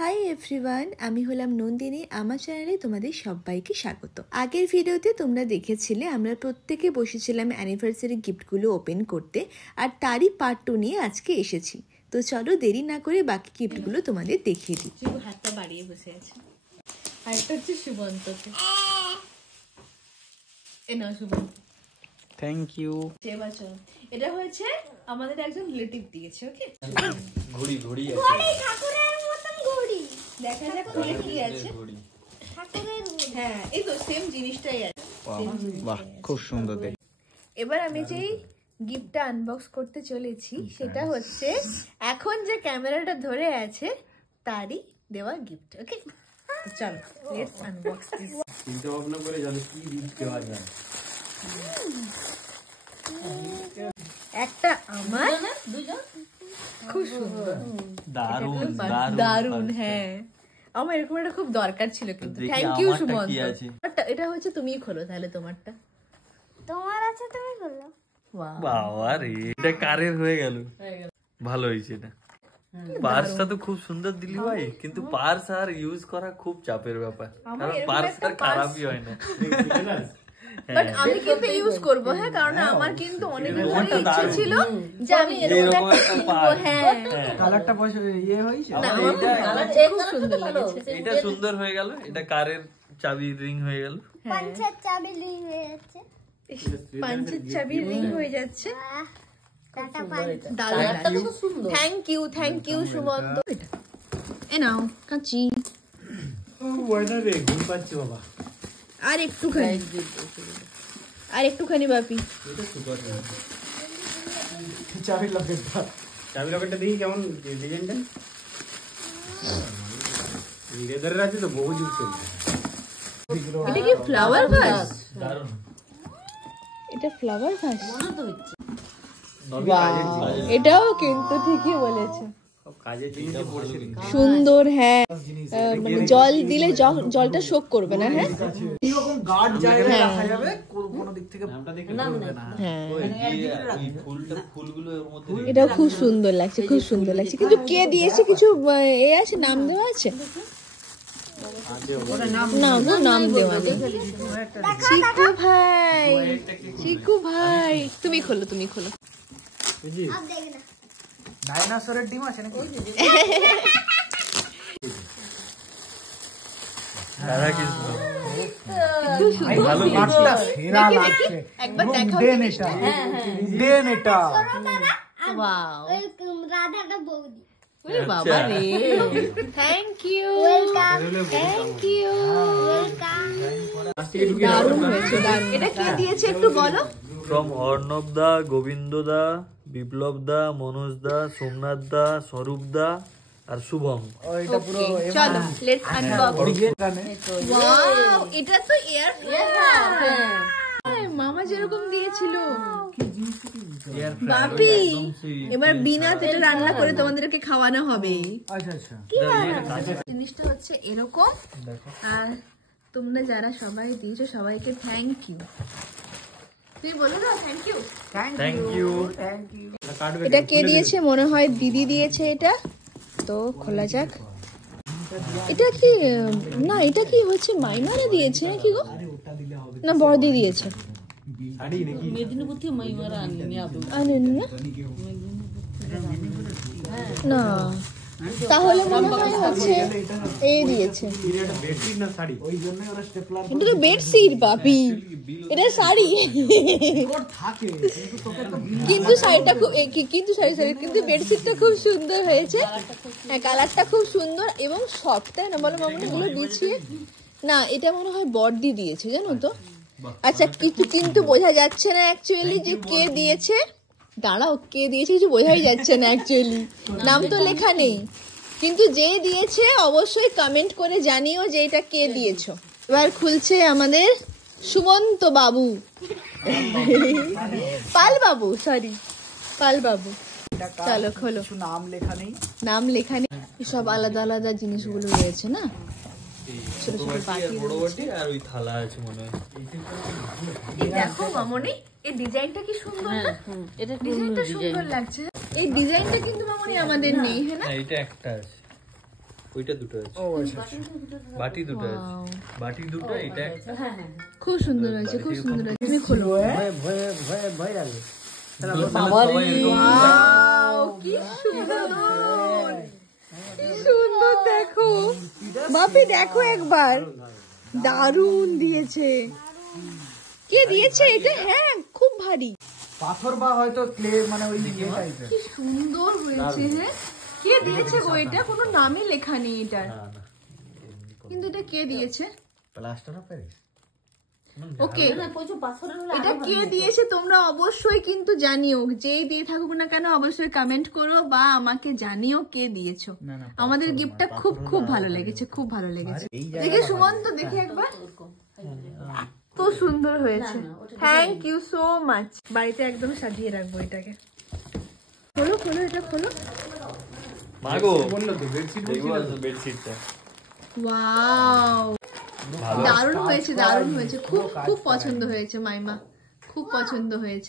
Hi everyone, আমি হলাম নন্দিনী। আমার চ্যানেলে তোমাদের সবাইকে স্বাগত। আগের ভিডিওতে তোমরা দেখেছিলে আমরা প্রত্যেকে বসেছিলাম অ্যানিভার্সারি গিফটগুলো ওপেন করতে, আর তারই পার্ট 2 নিয়ে আজকে এসেছি। তো চলো দেরি না করে বাকি গিফটগুলো তোমাদের দেখিয়ে দিই। হাতটা বাড়িয়ে বসে আছে। আর এটা হচ্ছে সুবন্তকে। এ নাও সুবন্ত। Thank you. এটা হচ্ছে আমাদের একজন রিলেটিভ দিয়েছে। ওকে, ঘড়ি ঘড়ি আছে, ঘড়ি ঠাকুরের মতন ঘড়ি। দেখা যাক কোলে কি আছে। ঠাকুরের ঘড়ি, হ্যাঁ এই তো সেম জিনিসটাই আছে। বাহ খুব সুন্দর দেখতে। এবার আমি যেই গিফটটা আনবক্স করতে চলেছি সেটা হচ্ছে এখন যে ক্যামেরাটা ধরে আছে তারই দেওয়া গিফট। ওকে চলো লেটস আনবক্স দিস। চিন্তা ভাবনা করে জানো কি গিফট দেওয়া যায়। একটা আমার, খুব সুন্দর, দারুণ দারুণ। হ্যাঁ আমার এরকম একটা খুব দরকার ছিল, কিন্তু থ্যাংক ইউ সুমন্ত। এটা হচ্ছে তুমিই খোলো তাহলে তোমারটা। তোমার আছে তুমি বললো। বাবা রে, এটা কারের হয়ে গেল। ভালো হয়েছে এটা। পার্সটা তো খুব সুন্দর দিলি ভাই, কিন্তু পার্স আর ইউজ করা খুব চাপের ব্যাপার, কারণ পার্স আর খারাপই হয় না। বাট আমি কিন্তু ইউজ করব। হ্যাঁ কারণ আমার কিন্তু অনেক ইচ্ছে ছিল যে আমি এরকম একটা কিনবো। হ্যাঁ কালারটা ইয়ে হইছে না, আমার কালারটা খুব সুন্দর লেগেছে। এটা সুন্দর হয়ে গেল, এটা কারের চাবি রিং হয়ে গেল। পাঁচের চাবি লিং হয়ে যাচ্ছে। পাঁচের চাবি রিং হয়ে যাচ্ছে। টাটা পাঁচ। Thank you Sumanta. এ নাও কাঁচি। ওয়াইনারে ঘুম পাচ্ছে বাবা। আর একটুখানি বাপি। চাবি লকেটটা দেখি কেমন ডিজাইনটা। লেদারের আছে তো, বহু যুগ চলছে। এটা কি ফ্লাওয়ার ভাস? দারুণ। এটা ফ্লাওয়ার ভাস মনে তো হচ্ছে। এটাও কিন্তু ঠিকই বলেছে, সুন্দর। হ্যাঁ মানে জল দিলে জলটা শোক করবে না। হ্যাঁ এরকম গার্ড জায়গায় রাখা যাবে, কোন দিক থেকে না। হ্যাঁ ফুলগুলো এর মধ্যে এটাও খুব সুন্দর লাগছে, খুব সুন্দর লাগছে। কিন্তু কে দিয়েছে কিছু এ আছে, নাম দেওয়া আছে? না গো, নাম দেওয়া নেই। চিকু ভাই তুমি খোলো। আর দেখ না, ডাইনোসরের ডিম আছে নাকি? রাধা কৃষ্ণ। ভালো কাটটা সেরা লাগছে। একবার দেখাও। দেন এটা। ওয়াও, ওই রাধাটা বৌদি। ওরে বাবা রে, থ্যাংক ইউ। দারুণ হয়েছে, দারুণ। এটা কে দিয়েছে একটু বলো। ফ্রম অর্ণব দা, গোবিন্দ দা, বিপ্লব দা, মনোজ দা, সোমনাথ দা, স্বরূপ দা আর শুভম। ওইটা পুরো চলো লেটস আনবক্স। ওয়াও, এটা তো এয়ার ফ্রায়ার। মামা যেরকম দিয়েছিল বাপি, এবার বিনা তেলে রান্না করে তোমাদেরকে খাওয়ানো হবে। আচ্ছা জিনিসটা হচ্ছে এরকম। আর তোমরা যারা সবাই দিয়েছো সবাইকে থ্যাংক ইউ। তুমি বলো না থ্যাংক ইউ। Thank you. এটা কে দিয়েছে? মনে হয় দিদি দিয়েছে এটা। তো খোলা যাক। এটা কি না, এটা কি হচ্ছে মাইমারা দিয়েছে নাকি গো? না বড়দি দিয়েছে। আনেনি না, তাহলে মনে হয় হচ্ছে এই দিয়েছে। এটা তো বেডশিট বাপি, এটা শাড়ি। কিন্তু শাড়িটা খুব কিন্তু বেডশিটটা খুব সুন্দর হয়েছে। হ্যাঁ কালারটা খুব সুন্দর এবং সফট। তাই না বলো মামনি? গুলো বিছিয়ে না, এটা মনে হয় বড়দি দিয়েছে জানো তো। আচ্ছা কিন্তু বোঝা যাচ্ছে না অ্যাকচুয়ালি যে কে দিয়েছে। দাঁড়াও, কে দিয়েছে কিছু বোঝাই যাচ্ছে না অ্যাকচুয়ালি, নাম তো লেখা নেই। কিন্তু যে দিয়েছে অবশ্যই কমেন্ট করে জানিও যে এটা কে দিয়েছো। এবার খুলছে আমাদের সুমন্ত বাবু, পাল বাবু। চলো খোলো। নাম লেখা নেই, সব আলাদা আলাদা জিনিসগুলো রয়েছে না, ছোট ছোট বাটি আর ওই থালা আছে মনে হয়। দেখো মামনি, এই ডিজাইনটা কি সুন্দর না? এটা ডিজাইনটা সুন্দর লাগছে। এই ডিজাইনটা কিন্তু মামনি আমাদের নেই। হ্যাঁ না, এটা একটা আছে। ওইটা দুটো আছে, বাটি দুটো আছে, বাটি দুটো, এটা একটা। খুব সুন্দর হয়েছে, খুব সুন্দর হয়েছে। তুমি খোলো। ভয় লাগে। Wow, কি সুন্দর, কি সুন্দর, দেখো বাপি, দেখো একবার, দারুণ দিয়েছে। কে দিয়েছে এটা? হ্যাঁ, খুব ভারী পাথর বা হয়তো ক্লে, মানে ওই টাইপের। কি সুন্দর হয়েছে। হ্যাঁ, কে দিয়েছে গো এটা? কোনো নামই লেখা নেই এটার, কিন্তু এটা কে দিয়েছে? Plaster of Paris. ওকে, এটা কে দিয়েছে তোমরা অবশ্যই কিন্তু জানিও, যেই দিয়ে থাকুক না কেন অবশ্যই কমেন্ট করো বা আমাকে জানিও কে দিয়েছো। আমাদের গিফটটা খুব খুব ভালো লেগেছে, খুব ভালো লেগেছে। দেখে সুমন্ত, দেখে একবার, তো সুন্দর হয়েছে। Thank you so much. বাড়িতে একদম সাজিয়ে রাখবো এটাকে। খোলো খোলো, এটা খোলো। মাগো বললো তো বেডশিট, বেডশিটটা ওয়াও, দারুণ হয়েছে, দারুণ হয়েছে, খুব খুব পছন্দ হয়েছে মাইমা, খুব পছন্দ হয়েছে।